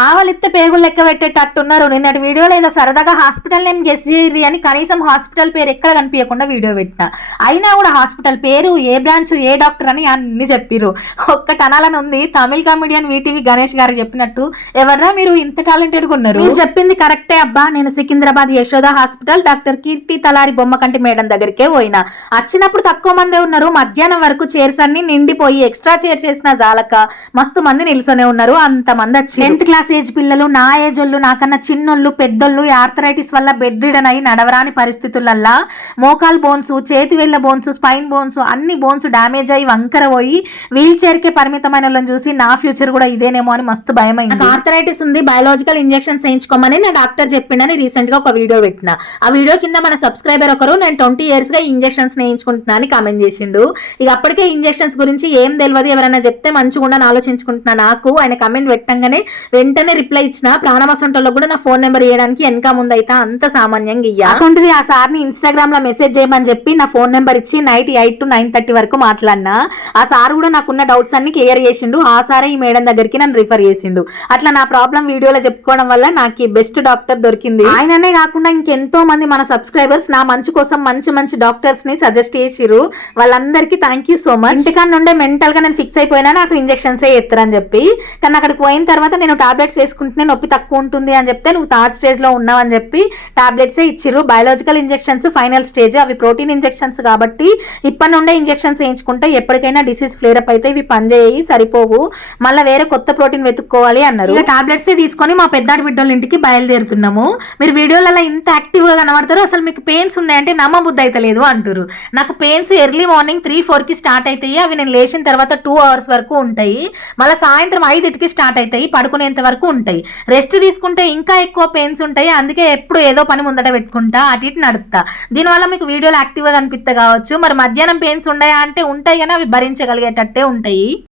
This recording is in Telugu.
ఆవలిత్తే పేగులు లెక్క పెట్టేటట్టున్నారు. నిన్నటి వీడియోలో ఏదో సరదాగా హాస్పిటల్ నేమ్ గెస్ చేయరి అని కనీసం హాస్పిటల్ పేరు ఎక్కడ కనిపించకుండా వీడియో పెట్టిన. అయినా కూడా హాస్పిటల్ పేరు, ఏ బ్రాంచ్, ఏ డాక్టర్ అని అన్ని చెప్పిర్రు. ఒక్కటి అనాలని ఉంది. తమిళ కామెడియన్ వీటీవీ గణేష్ గారు చెప్పినట్టు, ఎవర్రా మీరు ఇంత టాలెంటెడ్గా ఉన్నారు? మీరు చెప్పింది కరెక్టే అబ్బా. నేను సికింద్రాబాద్ యశోద హాస్పిటల్ డాక్టర్ కీర్తి తలారి బొమ్మకంటి మేడం దగ్గరికే పోయినా. వచ్చినప్పుడు తక్కువ మందే ఉన్నారు. మధ్యాహ్నం వరకు చైర్స్ అన్ని నిండిపోయి ఎక్స్ట్రా చైర్ చేసిన జాలక మస్తు మంది నిల్సొనే ఉన్నారు. అంతమంది వచ్చి 10th క్లాస్ ఏజ్ పిల్లలు, నా ఏజ్ వాళ్ళు, నాకన్నా చిన్నోళ్ళు, పెద్దోళ్ళు ఆర్థరైటిస్ వల్ల బెడ్ రిడన్ అయి నడవరాని పరిస్థితులల్లా మోకాల్ బోన్స్, చేతి వేళ్ల బోన్స్, స్పైన్ బోన్స్ అన్ని బోన్స్ డ్యామేజ్ అయ్యి వంకర పోయి వీల్ చైర్ కే పరిమితమైన వాళ్ళని చూసి నా ఫ్యూచర్ కూడా ఇదేనేమో అని మస్తు భయమైంది. నాకు ఆర్థరైటిస్ ఉంది, బయోలాజికల్ ఇంజెక్షన్స్ వేయించుకోమని నా డాక్టర్ చెప్పిండని రీసెంట్ గా ఒక వీడియో పెట్టిన. ఆ వీడియో కింద మన సబ్స్క్రైబర్ ఒకరు నేను 20 years గా ఇంజెక్షన్స్ వేయించుకుంటున్నా అని కామెంట్ చేసిండు. ఇక అప్పటికే ఇంజెక్షన్స్ గురించి ఏం తెలియదు, ఎవరైనా చెప్తే మంచిగా ఉండని ఆలోచించుకుంటున్నా. నాకు ఆయన కామెంట్ పెట్టంగానే వెంటనే రిప్లై ఇచ్చిన. ప్రాణమసంటోలో కూడా నా ఫోన్ నెంబర్ ఇవ్వడానికి వెనక ముందు అయితే అంత సామాన్యంగా ఇయ్య. అసంటిది ఆ సార్ని ఇన్స్టాగ్రామ్ లో మెసేజ్ చేయమని చెప్పి నా ఫోన్ నెంబర్ ఇచ్చి నైట్ 8 to 9:30 వరకు మాట్లాడినా. ఆ సార్ కూడా నాకున్న డౌట్స్ అన్ని క్లియర్ చేసిండు. ఆ సారే ఈ మేడం దగ్గరికి నన్ను రిఫర్ చేసిండు. అట్లా నా ప్రాబ్లం వీడియోలో చెప్పుకోవడం వల్ల నాకు బెస్ట్ డాక్టర్ దొరికింది. ఆయననే కాకుండా ఇంకెంతో మంది మన సబ్స్క్రైబర్స్ నా మంచి కోసం మంచి మంచి డాక్టర్స్ ని సజెస్ట్ చేసిరు. వాళ్ళందరికీ థ్యాంక్ యూ సో మచ్. ఇంటికాడ నుండే మెంటల్ గా నేను ఫిక్స్ అయిపోయినా నాకు ఇంజెక్షన్స్ ఎత్తారని చెప్పి. కానీ అక్కడికి పోయిన తర్వాత నేను టాబ్లెట్స్ వేసుకుంటే నొప్పి తక్కువ ఉంటుంది అని చెప్తే నువ్వు 3rd stage లో ఉన్నావు అని చెప్పి టాబ్లెట్స్ ఇచ్చిర్రు. బయోలాజికల్ ఇంజెక్షన్స్ ఫైనల్ స్టేజ్, అవి ప్రోటీన్ ఇంజెక్షన్స్ కాబట్టి ఇప్పటి నుండే ఇంజెక్షన్స్ వేయించుకుంటే ఎప్పటికైనా డిసీజ్ ఫ్లేర్ అప్ అయితే ఇవి పనిచేయి సరిపోవు, మళ్ళీ వేరే కొత్త ప్రోటీన్ వెతుక్కోవాలి అన్నారు. ఇక టాబ్లెట్స్ తీసుకొని మా పెద్దాడి బిడ్డల ఇంటికి బయలుదేరుతున్నాము. మీరు వీడియోలలో ఇంత యాక్టివ్ గా కనబడతారు, అసలు మీకు పెయిన్స్ ఉన్నాయంటే నమ్మబుద్ధి అయితే లేదు అంటారు. నాకు పెయిన్స్ ఎర్లీ మార్నింగ్ 3-4కి స్టార్ట్ అవుతాయి. అవి నేను లేచిన తర్వాత 2 hours వరకు ఉంటాయి. మళ్ళీ సాయంత్రం 5కి స్టార్ట్ అవుతాయి, పడుకునేంత వరకు ఉంటాయి. రెస్ట్ తీసుకుంటే ఇంకా ఎక్కువ పెయిన్స్ ఉంటాయి. అందుకే ఎప్పుడు ఏదో పని ముందట పెట్టుకుంటా, అటు ఇటు నడుపుతా. దీనివల్ల మీకు వీడియోలో యాక్టివ్గా కనిపిస్తా కావచ్చు. మరి మధ్యాహ్నం పెయిన్స్ ఉన్నాయా అంటే ఉంటాయి, కానీ అవి భరించగలిగేటట్టే ఉంటాయి.